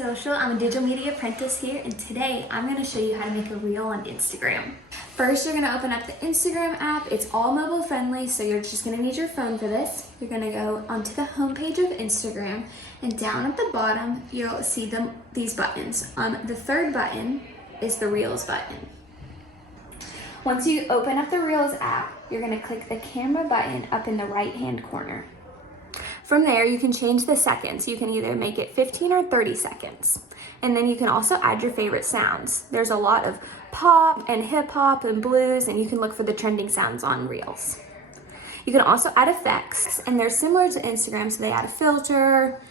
Social. I'm a digital media apprentice here, and today I'm going to show you how to make a reel on Instagram. First, you're going to open up the Instagram app. It's all mobile friendly, so you're just going to need your phone for this. You're going to go onto the homepage of Instagram, and down at the bottom, you'll see these buttons. The third button is the Reels button. Once you open up the Reels app, you're going to click the camera button up in the right-hand corner. From there, you can change the seconds. You can either make it 15 or 30 seconds. And then you can also add your favorite sounds. There's a lot of pop and hip hop and blues, and you can look for the trending sounds on Reels. You can also add effects, and they're similar to Instagram, so they add a filter,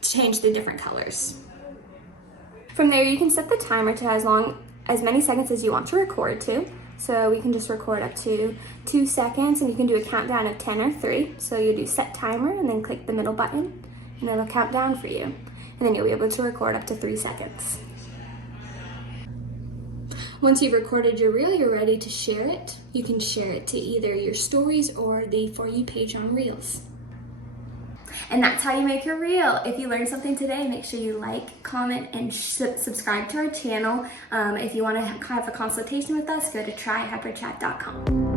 change the different colors. From there, you can set the timer to as many seconds as you want to record to. So we can just record up to 2 seconds, and you can do a countdown of 10 or 3. So you do set timer and then click the middle button, and it'll count down for you. And then you'll be able to record up to 3 seconds. Once you've recorded your reel, you're ready to share it. You can share it to either your stories or the For You page on Reels. And that's how you make your reel. If you learned something today, make sure you like, comment, and subscribe to our channel. If you want to have a consultation with us, go to tryhyperchat.com.